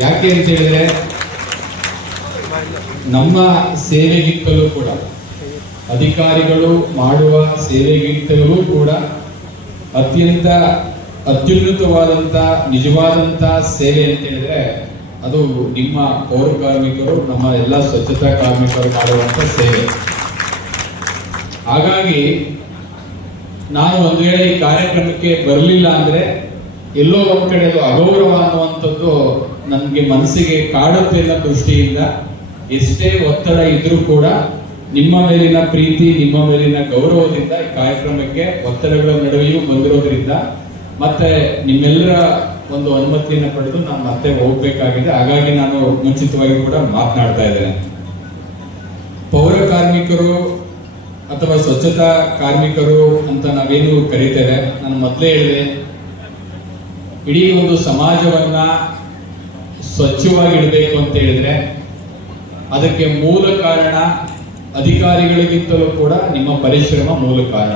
ಯಾಕೆ ಅಂತ ಹೇಳಿದ್ರೆ, ನಮ್ಮ ಸೇವೆಗಿಂತಲೂ ಕೂಡ, ಅಧಿಕಾರಿಗಳು ಮಾಡುವ ಸೇವೆಗಿಂತಲೂ ಕೂಡ ಅತ್ಯಂತ ಅತ್ಯುನ್ನತವಾದಂತ, ನಿಜವಾದಂತ ಸೇವೆ ಅಂತ ಹೇಳಿದ್ರೆ, ಅದು ನಿಮ್ಮ ಪೌರ ಕಾರ್ಮಿಕರು, ನಮ್ಮ ಎಲ್ಲ ಸ್ವಚ್ಛತಾ ಕಾರ್ಮಿಕರು ಮಾಡುವಂತ ಸೇವೆ. ಹಾಗಾಗಿ, ನಾನು ಒಂದು ವೇಳೆ ಈ ಕಾರ್ಯಕ್ರಮಕ್ಕೆ ಬರಲಿಲ್ಲ ಅಂದ್ರೆ, ಎಲ್ಲೋ ಒಂದ್ ಕಡೆ ಅಗೌರವ ಅನ್ನುವಂಥದ್ದು ನನಗೆ ಮನಸ್ಸಿಗೆ ಕಾಡುತ್ತೆ ಅನ್ನೋ ದೃಷ್ಟಿಯಿಂದ ಎಷ್ಟೇ ಒತ್ತಡ ಇದ್ರೂ ಕೂಡ ನಿಮ್ಮ ಮೇಲಿನ ಪ್ರೀತಿ, ನಿಮ್ಮ ಮೇಲಿನ ಗೌರವದಿಂದ ಈ ಕಾರ್ಯಕ್ರಮಕ್ಕೆ ಒತ್ತಡಗಳ ನಡುವೆಯೂ ಬಂದಿರೋದ್ರಿಂದ ಮತ್ತೆ ನಿಮ್ಮೆಲ್ಲರ ಒಂದು ಅನುಮತಿಯನ್ನು ಪಡೆದು ನಾನು ಮತ್ತೆ ಹೋಗ್ಬೇಕಾಗಿದೆ. ಹಾಗಾಗಿ ನಾನು ಮುಂಚಿತವಾಗಿ ಕೂಡ ಮಾತನಾಡ್ತಾ ಇದ್ದೇನೆ. ಪೌರ ಕಾರ್ಮಿಕರು ಅಥವಾ ಸ್ವಚ್ಛತಾ ಕಾರ್ಮಿಕರು ಅಂತ ನಾವೇನು ಕರಿತೇವೆ? ನಾನು ಮೊದಲೇ ಹೇಳಿದೆ, ಇಡೀ ಒಂದು ಸಮಾಜವನ್ನ ಸ್ವಚ್ಛವಾಗಿ ಇಡಬೇಕು ಅಂತ ಹೇಳಿದ್ರೆ ಅದಕ್ಕೆ ಮೂಲ ಕಾರಣ ಅಧಿಕಾರಿಗಳಿಗಿಂತಲೂ ಕೂಡ ನಿಮ್ಮ ಪರಿಶ್ರಮ ಮೂಲ ಕಾರಣ.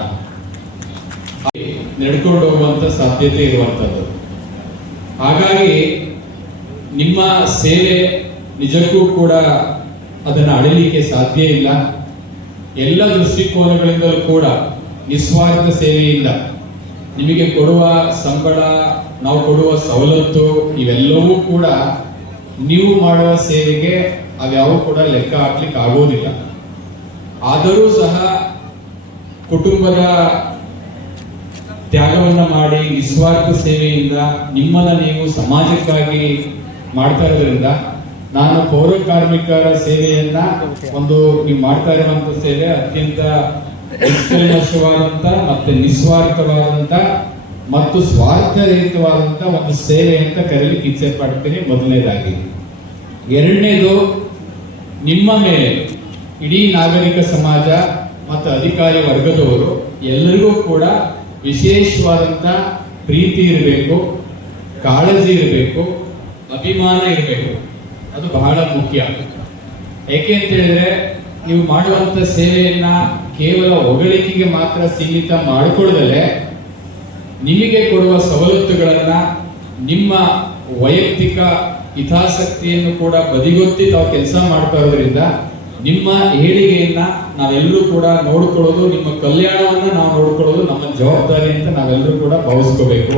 ನಡ್ಕೊಂಡು ಹೋಗುವಂತ ಸಾಧ್ಯತೆ ಇರುವಂತದ್ದು. ಹಾಗಾಗಿ ನಿಮ್ಮ ಸೇವೆ ನಿಜಕ್ಕೂ ಕೂಡ ಅದನ್ನು ಅಳಿಲಿಕ್ಕೆ ಸಾಧ್ಯ ಇಲ್ಲ. ಎಲ್ಲ ದೃಷ್ಟಿಕೋನಗಳಿಂದಲೂ ಕೂಡ ನಿಸ್ವಾರ್ಥ ಸೇವೆಯಿಂದ ನಿಮಗೆ ಕೊಡುವ ಸಂಬಳ, ನಾವು ಕೊಡುವ ಸವಲತ್ತು ಇವೆಲ್ಲವೂ ಕೂಡ ನೀವು ಮಾಡುವ ಸೇವೆಗೆ ಅವ್ಯಾವು ಕೂಡ ಲೆಕ್ಕ ಹಾಕ್ಲಿಕ್ಕೆ ಆಗೋದಿಲ್ಲ. ಆದರೂ ಸಹ ಕುಟುಂಬದ ತ್ಯಾಗವನ್ನ ಮಾಡಿ ನಿಸ್ವಾರ್ಥ ಸೇವೆಯಿಂದ ನಿಮ್ಮನ್ನ ನೀವು ಸಮಾಜಕ್ಕಾಗಿ ಮಾಡ್ತಾ ಇರೋದ್ರಿಂದ ನಾನು ಪೌರ ಕಾರ್ಮಿಕರ ಸೇವೆಯನ್ನ ಒಂದು ನೀವು ಮಾಡ್ತಾ ಇರುವಂತ ಸೇವೆ ಅತ್ಯಂತ ನಿಷ್ಕಲ್ಮಶವಾದಂತ ಮತ್ತೆ ನಿಸ್ವಾರ್ಥವಾದಂತ ಮತ್ತು ಸ್ವಾರ್ಥರಹಿತವಾದಂಥ ಒಂದು ಸೇವೆ ಅಂತ ಕರೀಲಿಕ್ಕೆ ಇಚ್ಛೆ ಪಡ್ತೀನಿ ಮೊದಲನೇದಾಗಿ. ಎರಡನೇದು, ನಿಮ್ಮ ಮೇಲೆ ಇಡೀ ನಾಗರಿಕ ಸಮಾಜ ಮತ್ತು ಅಧಿಕಾರಿ ವರ್ಗದವರು ಎಲ್ಲರಿಗೂ ಕೂಡ ವಿಶೇಷವಾದಂತ ಪ್ರೀತಿ ಇರಬೇಕು, ಕಾಳಜಿ ಇರಬೇಕು, ಅಭಿಮಾನ ಇರಬೇಕು. ಅದು ಬಹಳ ಮುಖ್ಯ. ಯಾಕೆ ಅಂತ ಹೇಳಿದ್ರೆ, ನೀವು ಮಾಡುವಂತ ಸೇವೆಯನ್ನ ಕೇವಲ ಹೊಗಳಿಕೆಗೆ ಮಾತ್ರ ಸೀಮಿತ ಮಾಡಿಕೊಳ್ಳದಲ್ಲೇ ನಿಮಗೆ ಕೊಡುವ ಸವಲತ್ತುಗಳನ್ನು ನಿಮ್ಮ ವೈಯಕ್ತಿಕ ಹಿತಾಸಕ್ತಿಯನ್ನು ಕೂಡ ಬದಿಗೊತ್ತಿ ತಾವು ಕೆಲಸ ಮಾಡ್ತಾ ಇರೋದ್ರಿಂದ ನಿಮ್ಮ ಏಳಿಗೆಯನ್ನ ನಾವೆಲ್ಲರೂ ಕೂಡ ನೋಡ್ಕೊಳ್ಳೋದು, ನಿಮ್ಮ ಕಲ್ಯಾಣವನ್ನ ನಾವು ನೋಡ್ಕೊಳ್ಳೋದು ನಮ್ಮ ಜವಾಬ್ದಾರಿ ಅಂತ ನಾವೆಲ್ಲರೂ ಕೂಡ ಭಾವಿಸ್ಕೋಬೇಕು.